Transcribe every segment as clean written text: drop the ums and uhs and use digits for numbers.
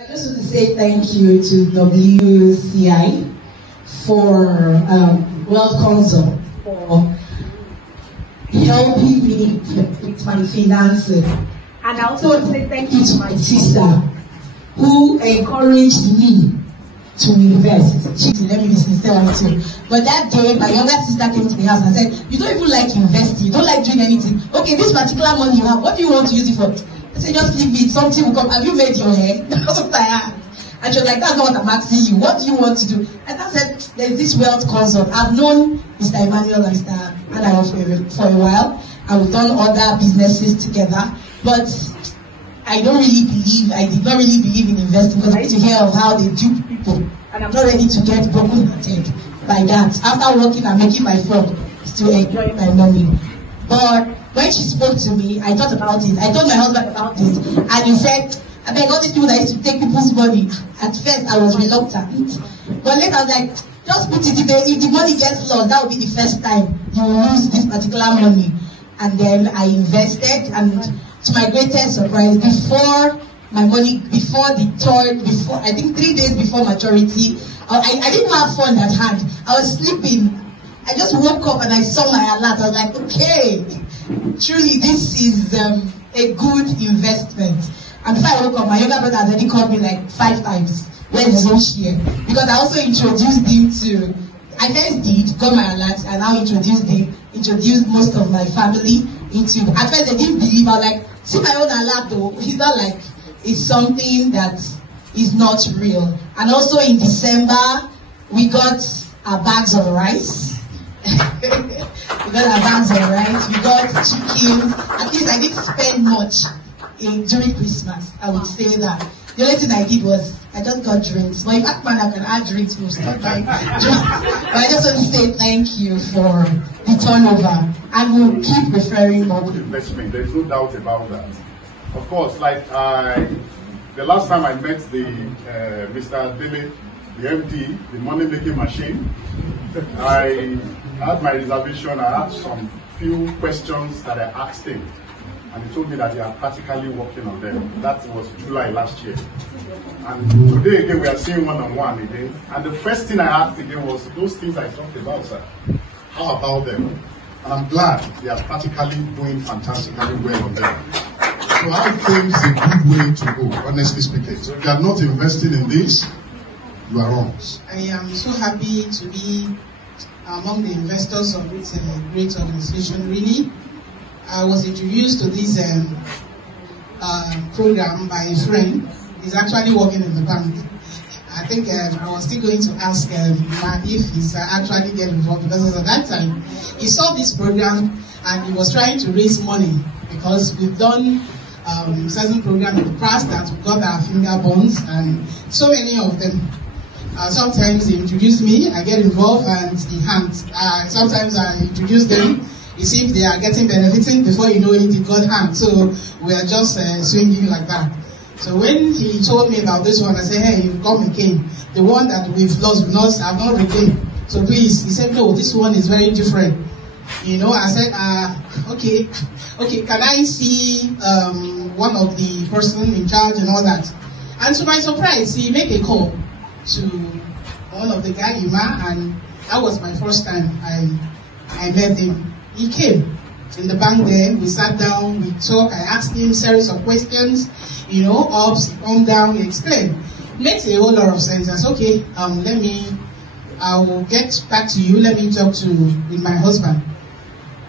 I just want to say thank you to WCI for World Council for helping me with my finances. And I also want to say thank you to my sister who encouraged me to invest. Let me be sincere with you. But that day, my younger sister came to the house and said, "You don't even like investing, you don't like doing anything. Okay, this particular money you have, what do you want to use it for?" I said, "Just leave it, something will come. Have you made your hair?" That's what I had. And she was like, "That's not what I'm asking you. What do you want to do?" And I said, "There's this wealth consult. I've known Mr. Emmanuel and Mr. Adam for a while, and we've done other businesses together. But I did not really believe in investing because I used to hear of how they dupe people. And I'm not ready to get broken-hearted by that. After working and making my fund, still enjoying my money." But when she spoke to me, I thought about it. I told my husband about it, and he said, "I beg all these people that used to take people's money." At first, I was reluctant, but later I was like, "Just put it. If the money gets lost, that will be the first time you will lose this particular money." And then I invested, and to my greatest surprise, before I think 3 days before maturity, I didn't have fund at hand. I was sleeping. I just woke up and I saw my alert. I was like, okay, truly this is a good investment. And before I woke up, my younger brother had already called me like 5 times. Where's his own share? Because I also introduced him to, I first got my alert, and now introduced most of my family into. At first they didn't believe. I was like, "See my own alert though, it's not like it's something that is not real." And also in December, we got our bags of rice. We got our bags of rice, we got chicken. At least I didn't spend much during Christmas, I would say that. The only thing I did was, I just got drinks. But if that man I can add drinks, we'll stop buying drinks. But I just want to say thank you for the turnover. And we'll keep referring more. Investment, there's no doubt about that. Of course, like the last time I met the Mr. Dele, the MD, the money-making machine, I had my reservation. I had some few questions that I asked him, and he told me that they are practically working on them. That was July last year. And today again, we are seeing one-on-one again. And the first thing I asked again was, those things I talked about, sir, how about them? And I'm glad they are practically doing fantastically well on them. So I think it's a good way to go, honestly speaking. So if you are not investing in this, you are wrong. I am so happy to be among the investors of this great organization. Really, I was introduced to this program by a friend. He's actually working in the bank. I think I was still going to ask if he's actually getting involved, because at that time he saw this program and he was trying to raise money, because we've done certain programs in the past that we got our finger burns and so many of them. Sometimes they introduce me, I get involved, and the hands. Sometimes I introduce them, you see if they are benefiting, before you know it, it got hand. So we are just swinging like that. So when he told me about this one, I said, "Hey, you've come again. The one that we've lost, I've not regained. So please," he said, "No, this one is very different." You know, I said, okay, can I see one of the person in charge and all that? And to my surprise, he made a call to one of the guy, Yuma, and that was my first time I met him. He came in the bank there, we sat down, we talked, I asked him a series of questions, you know, ups, down, he explained. Makes a whole lot of sense. I said, okay, I will get back to you, let me talk with my husband.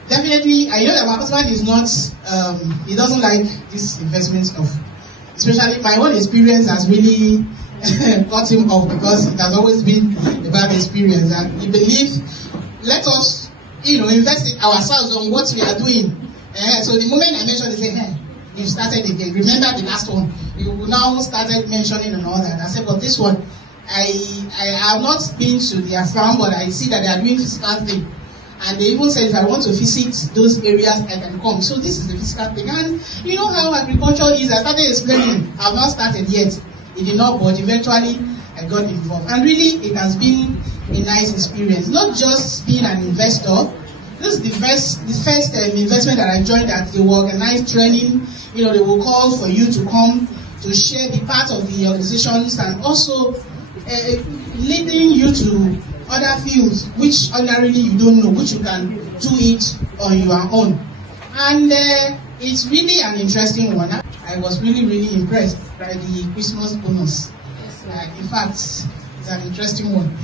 Definitely, I know that my husband is not, he doesn't like this investment stuff. Especially my own experience has really cut him off, because it has always been a bad experience. And he believes, let us, invest in ourselves on what we are doing. So the moment I mentioned, he said, "Hey, you started again. Remember the last one? You now started mentioning and all that." I said, "But this one, I have not been to their farm, but I see that they are doing physical thing. And they even said if I want to visit those areas, I can come. So this is the physical thing." And you know how agriculture is. I started explaining. I've not started yet. It did not, but eventually I got involved. And really, it has been a nice experience. Not just being an investor. This is the first investment that I joined, that they will organize training. They will call for you to come to share, be part of the organizations, and also leading you to other fields which ordinarily you don't know, which you can do it on your own. And it's really an interesting one. I was really impressed by the Christmas bonus. In fact, it's an interesting one.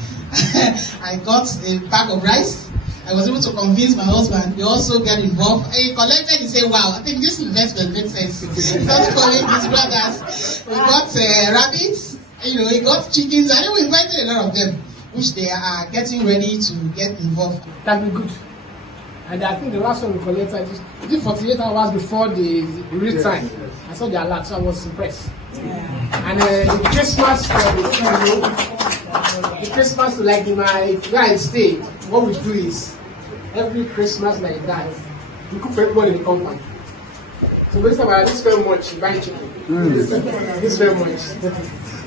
I got a bag of rice. I was able to convince my husband. He also got involved. He collected. He said, "Wow, I think this investment makes sense." Stop calling his brothers. We got rabbits. He got chickens. And we invited a lot of them, which they are getting ready to get involved. That'd be good. And I think the last one we collected is 48 hours before the real time. I saw the alert, so I was impressed. Yeah. And the Christmas, the Christmas, like where I stay, what we do is every Christmas like that, we cook for everyone in the compound. So this time I didn't spend much buying chicken. This very much.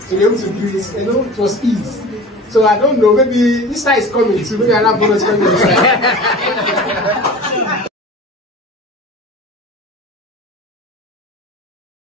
To be able to do it, it was easy. So I don't know, maybe this time is coming, so maybe another bonus coming.